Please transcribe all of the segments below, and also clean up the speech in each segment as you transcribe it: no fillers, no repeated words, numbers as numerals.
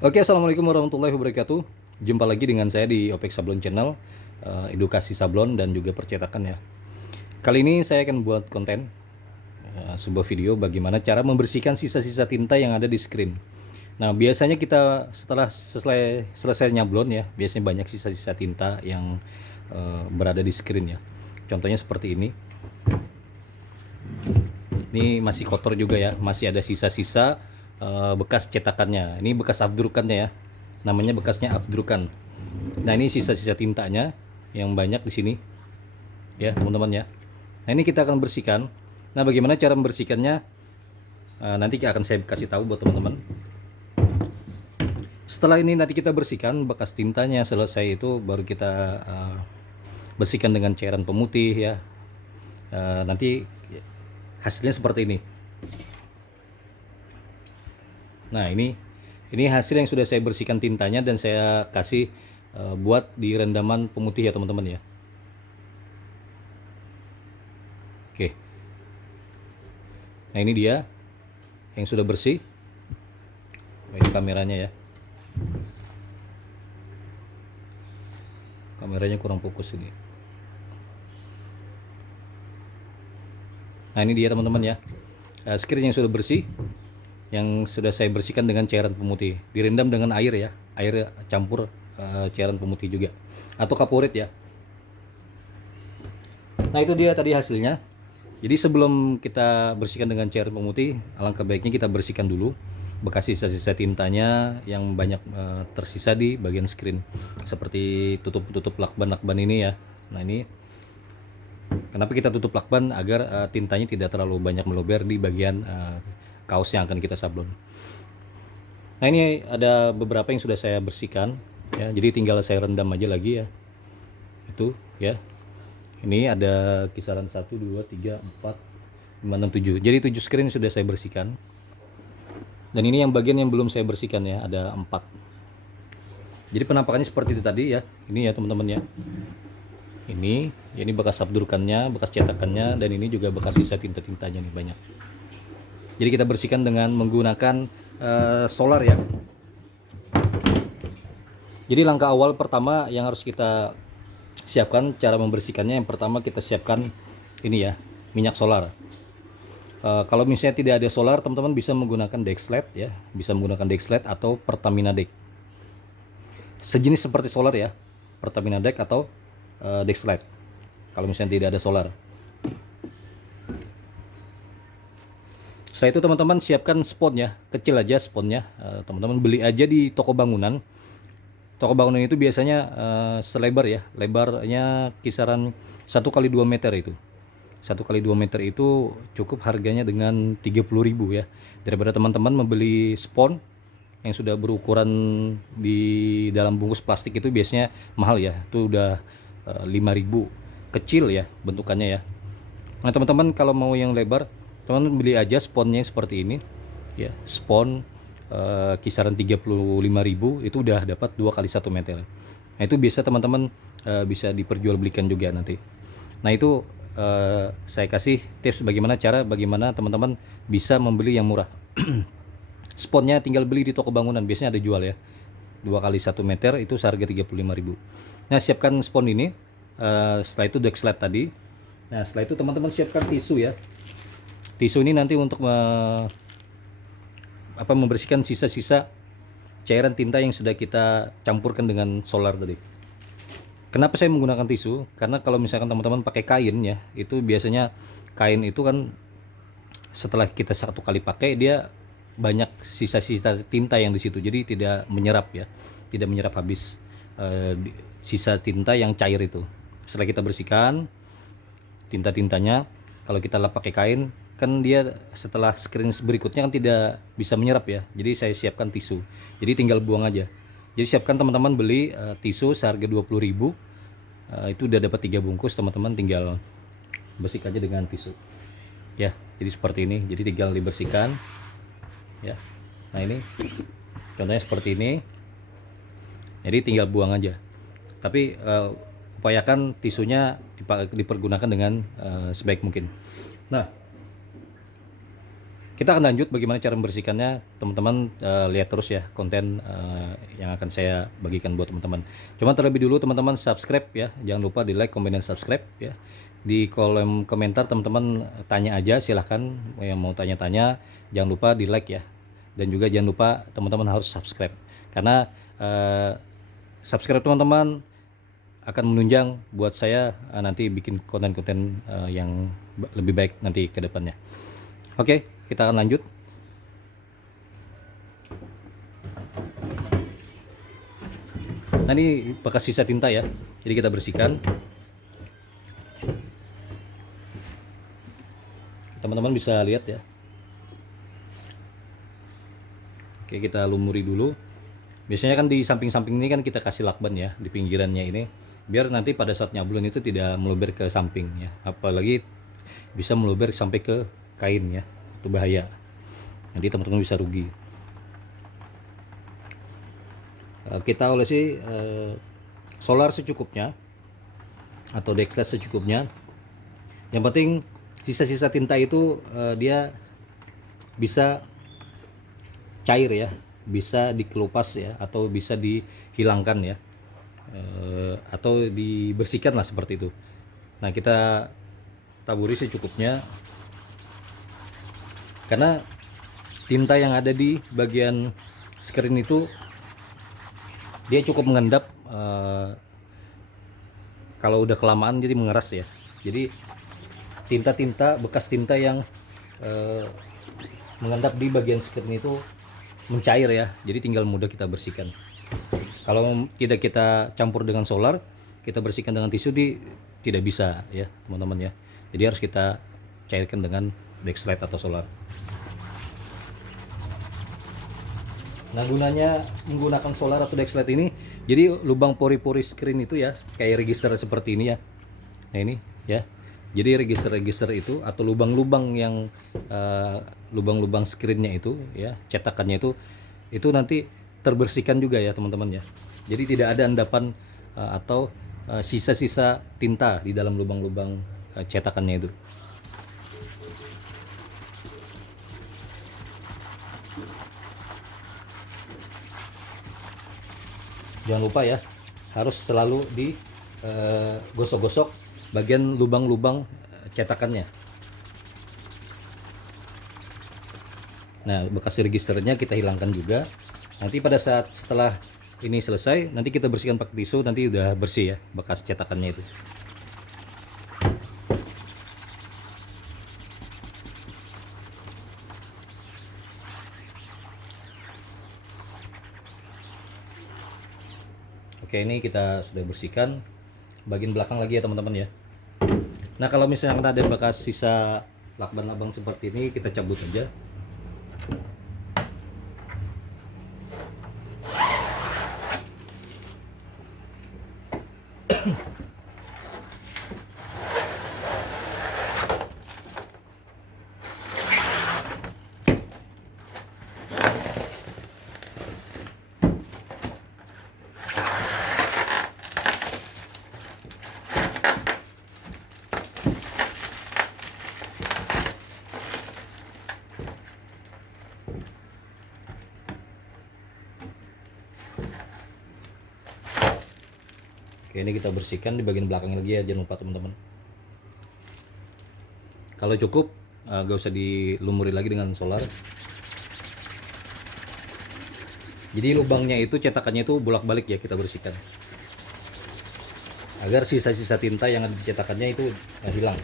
Oke, assalamualaikum warahmatullahi wabarakatuh. Jumpa lagi dengan saya di Opek Sablon Channel, edukasi sablon dan juga percetakan ya. Kali ini saya akan buat konten sebuah video bagaimana cara membersihkan sisa-sisa tinta yang ada di screen. Nah, biasanya kita setelah selesai nyablon ya, biasanya banyak sisa-sisa tinta yang berada di screen ya. Contohnya seperti ini. Ini masih kotor juga ya, masih ada sisa-sisa bekas cetakannya. Ini bekas afdrukannya ya. Namanya bekasnya afdrukan. Nah, ini sisa-sisa tintanya yang banyak di sini. Ya, teman-teman ya. Nah, ini kita akan bersihkan. Nah, bagaimana cara membersihkannya? Nanti akan saya kasih tahu buat teman-teman. Setelah ini nanti kita bersihkan bekas tintanya selesai itu baru kita bersihkan dengan cairan pemutih ya. Nanti hasilnya seperti ini. Nah, ini hasil yang sudah saya bersihkan tintanya dan saya kasih buat di rendaman pemutih ya teman-teman ya. Oke. Nah, ini dia yang sudah bersih. Ini kameranya ya. Kameranya kurang fokus ini. Nah, ini dia teman-teman ya. Screen yang sudah bersih, yang sudah saya bersihkan dengan cairan pemutih, direndam dengan air ya, air campur cairan pemutih juga, atau kaporit ya. Nah, itu dia tadi hasilnya. Jadi sebelum kita bersihkan dengan cairan pemutih, alangkah baiknya kita bersihkan dulu bekas sisa-sisa tintanya yang banyak tersisa di bagian screen, seperti tutup lakban-lakban ini ya. Nah, ini kenapa kita tutup lakban agar tintanya tidak terlalu banyak meluber di bagian kaos yang akan kita sablon. Nah, ini ada beberapa yang sudah saya bersihkan ya, jadi tinggal saya rendam aja lagi ya. Itu ya. Ini ada kisaran 1 2 3 4 5 6 7. Jadi 7 screen sudah saya bersihkan. Dan ini yang bagian yang belum saya bersihkan ya, ada 4. Jadi penampakannya seperti itu tadi ya. Ini ya teman-teman ya. Ini bekas afdrukannya, bekas cetakannya, dan ini juga bekas sisa tinta-tintanya nih banyak. Jadi kita bersihkan dengan menggunakan solar ya. Jadi langkah awal pertama yang harus kita siapkan cara membersihkannya, yang pertama kita siapkan ini ya, minyak solar. Kalau misalnya tidak ada solar, teman-teman bisa menggunakan Dexlet ya, bisa menggunakan Dexlet atau Pertamina Dex. Sejenis seperti solar ya, Pertamina Dex atau Dexlet. Kalau misalnya tidak ada solar. Setelah itu teman-teman siapkan sponnya, kecil aja sponnya. Teman-teman beli aja di toko bangunan. Toko bangunan itu biasanya selebar ya, lebarnya kisaran 1 kali 2 meter itu. 1 kali 2 meter itu cukup harganya dengan 30.000 ya. Daripada teman-teman membeli spon yang sudah berukuran di dalam bungkus plastik itu biasanya mahal ya. Itu udah 5.000, kecil ya bentukannya ya. Nah, teman-teman kalau mau yang lebar, teman-teman beli aja sponnya seperti ini ya. Spon kisaran 35.000 itu udah dapat 2 kali 1 meter. Nah, itu biasa teman-teman bisa diperjualbelikan juga nanti. Nah, itu saya kasih tips bagaimana teman-teman bisa membeli yang murah. Sponnya tinggal beli di toko bangunan, biasanya ada jual ya. 2 kali 1 meter itu seharga 35.000. Nah, siapkan spon ini. Setelah itu Dexlet tadi. Nah, setelah itu teman-teman siapkan tisu ya. Tisu ini nanti untuk membersihkan sisa-sisa cairan tinta yang sudah kita campurkan dengan solar tadi. Kenapa saya menggunakan tisu? Karena kalau misalkan teman-teman pakai kain ya, itu biasanya kain itu kan setelah kita 1 kali pakai dia banyak sisa-sisa tinta yang di situ, jadi tidak menyerap ya, tidak menyerap habis sisa tinta yang cair itu. Setelah kita bersihkan tinta-tintanya, kalau kita lap pakai kain kan dia setelah screen berikutnya kan tidak bisa menyerap ya. Jadi saya siapkan tisu. Jadi tinggal buang aja. Jadi siapkan teman-teman beli tisu seharga 20.000. Itu udah dapat 3 bungkus, teman-teman tinggal bersihkan aja dengan tisu. Ya, jadi seperti ini. Jadi tinggal dibersihkan. Ya. Nah, ini contohnya seperti ini. Jadi tinggal buang aja. Tapi upayakan tisunya dipergunakan dengan sebaik mungkin. Nah, Kita akan lanjut bagaimana cara membersihkannya. Teman-teman lihat terus ya konten yang akan saya bagikan buat teman-teman. Cuma terlebih dulu teman-teman subscribe ya, jangan lupa di like, komen, dan subscribe ya. Di kolom komentar teman-teman tanya aja, silahkan yang mau tanya-tanya, jangan lupa di like ya. Dan juga jangan lupa teman-teman harus subscribe, karena subscribe teman-teman akan menunjang buat saya nanti bikin konten-konten yang lebih baik nanti ke depannya. Oke, kita akan lanjut. Nah, ini bekas sisa tinta ya, jadi kita bersihkan. Teman-teman bisa lihat ya. Oke, kita lumuri dulu. Biasanya kan di samping-samping ini kan kita kasih lakban ya, di pinggirannya ini, biar nanti pada saat nyablon itu tidak meluber ke samping ya, apalagi bisa meluber sampai ke kain ya, itu bahaya, nanti teman-teman bisa rugi. Kita olesi solar secukupnya atau Dexlet secukupnya. Yang penting sisa-sisa tinta itu dia bisa cair ya, bisa dikelupas ya, atau bisa dihilangkan ya, atau dibersihkan lah seperti itu. Nah, kita taburi secukupnya, karena tinta yang ada di bagian screen itu dia cukup mengendap, kalau udah kelamaan jadi mengeras ya. Jadi tinta-tinta bekas tinta yang mengendap di bagian screen itu mencair ya, jadi tinggal mudah kita bersihkan. Kalau tidak kita campur dengan solar, kita bersihkan dengan tisu tidak bisa ya teman-teman ya. Jadi harus kita cairkan dengan Dexlet atau solar. Nah, gunanya menggunakan solar atau Dexlet ini, jadi lubang pori-pori screen itu ya, kayak register seperti ini ya. Nah, ini ya. Jadi register-register itu atau lubang-lubang yang lubang-lubang screennya itu ya, cetakannya itu nanti terbersihkan juga ya teman-teman ya. Jadi tidak ada endapan atau sisa-sisa tinta di dalam lubang-lubang cetakannya itu. Jangan lupa ya, harus selalu digosok-gosok bagian lubang-lubang cetakannya. Nah, bekas registernya kita hilangkan juga. Nanti pada saat setelah ini selesai, nanti kita bersihkan pakai tisu, nanti udah bersih ya bekas cetakannya itu. Oke, ini kita sudah bersihkan bagian belakang lagi ya teman-teman ya. Nah, kalau misalnya ada bekas sisa lakban abang seperti ini, kita cabut aja. Oke, ini kita bersihkan di bagian belakangnya lagi ya, jangan lupa teman-teman. Kalau cukup gak usah dilumuri lagi dengan solar. Jadi lubangnya itu cetakannya itu bolak-balik ya kita bersihkan, agar sisa-sisa tinta yang ada di cetakannya itu hilang.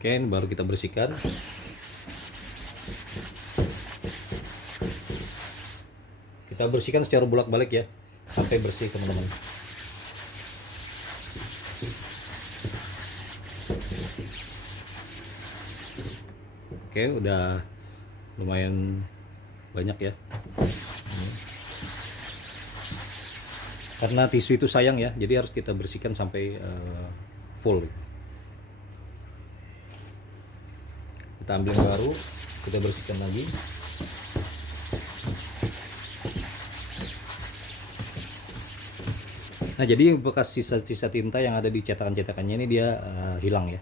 Oke, ini baru kita bersihkan. Kita bersihkan secara bolak-balik ya, sampai bersih teman-teman. Oke, udah lumayan banyak ya. Karena tisu itu sayang ya, jadi harus kita bersihkan sampai full. Kita ambil yang baru, kita bersihkan lagi. Nah, jadi bekas sisa-sisa tinta yang ada di cetakan-cetakannya ini dia hilang ya.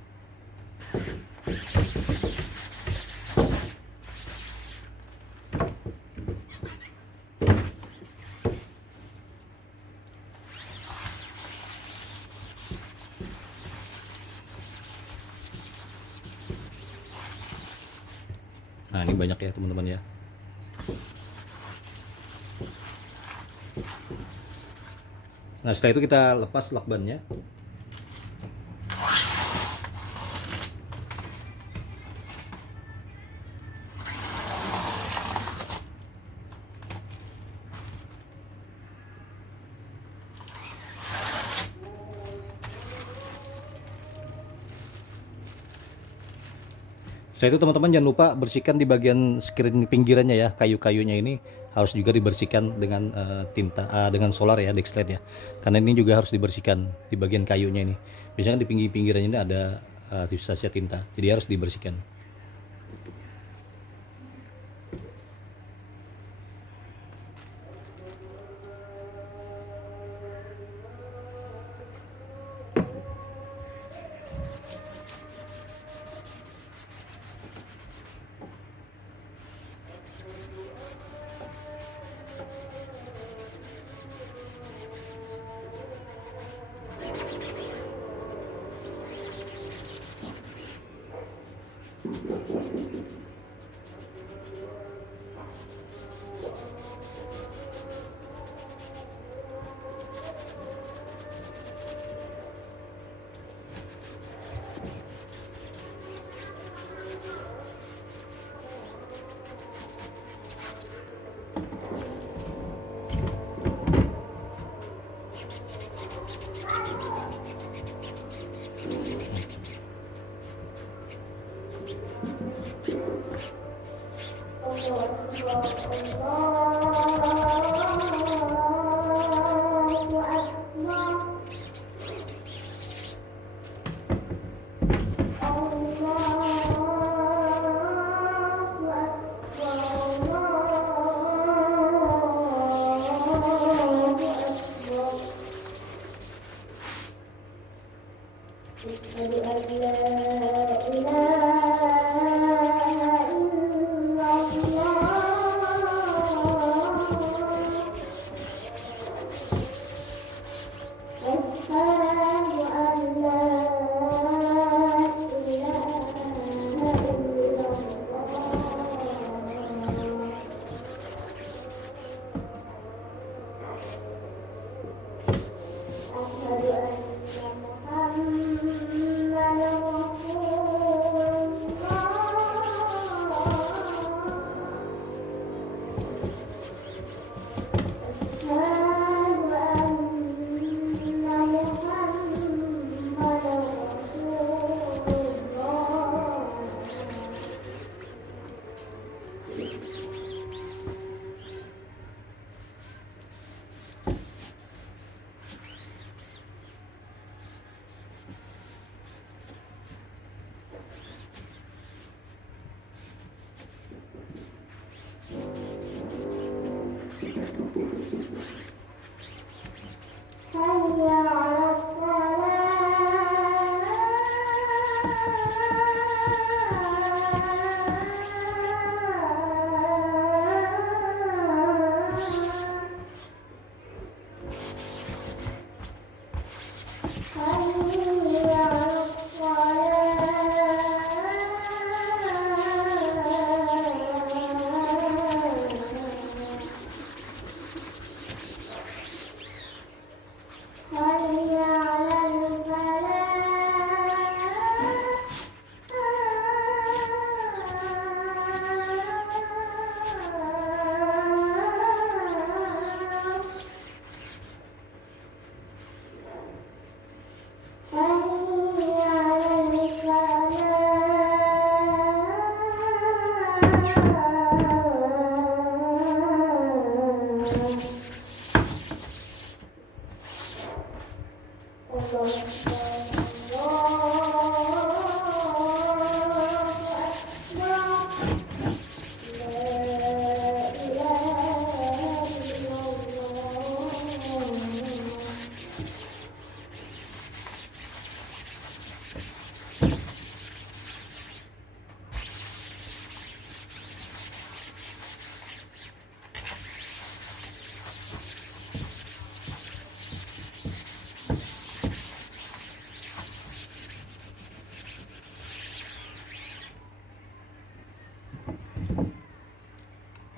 Nah, ini banyak ya teman-teman ya. Nah, setelah itu kita lepas lakbannya. Setelah itu teman-teman jangan lupa bersihkan di bagian screen pinggirannya ya, kayu-kayunya ini harus juga dibersihkan dengan dengan solar ya, Dexlite ya. Karena ini juga harus dibersihkan di bagian kayunya ini. Biasanya di pinggir-pinggirannya ini ada sisa-sisa tinta, jadi harus dibersihkan.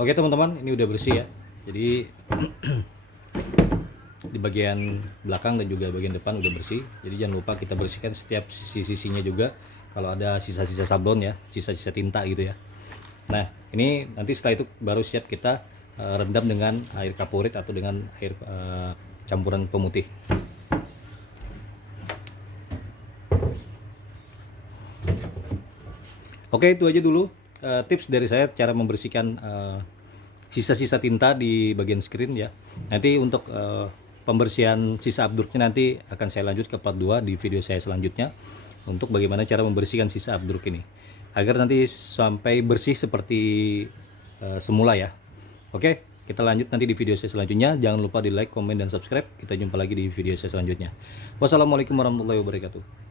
Oke teman-teman, ini udah bersih ya. Jadi di bagian belakang dan juga bagian depan udah bersih. Jadi jangan lupa kita bersihkan setiap sisi-sisinya juga. Kalau ada sisa-sisa sablon ya, sisa-sisa tinta gitu ya. Nah, ini nanti setelah itu baru siap kita rendam dengan air kaporit atau dengan air campuran pemutih. Oke, itu aja dulu tips dari saya cara membersihkan sisa-sisa tinta di bagian screen ya. Nanti untuk pembersihan sisa abdurknya nanti akan saya lanjut ke part 2 di video saya selanjutnya untuk bagaimana cara membersihkan sisa abdurk ini agar nanti sampai bersih seperti semula ya. Oke, kita lanjut nanti di video saya selanjutnya. Jangan lupa di like, komen, dan subscribe. Kita jumpa lagi di video saya selanjutnya. Wassalamualaikum warahmatullahi wabarakatuh.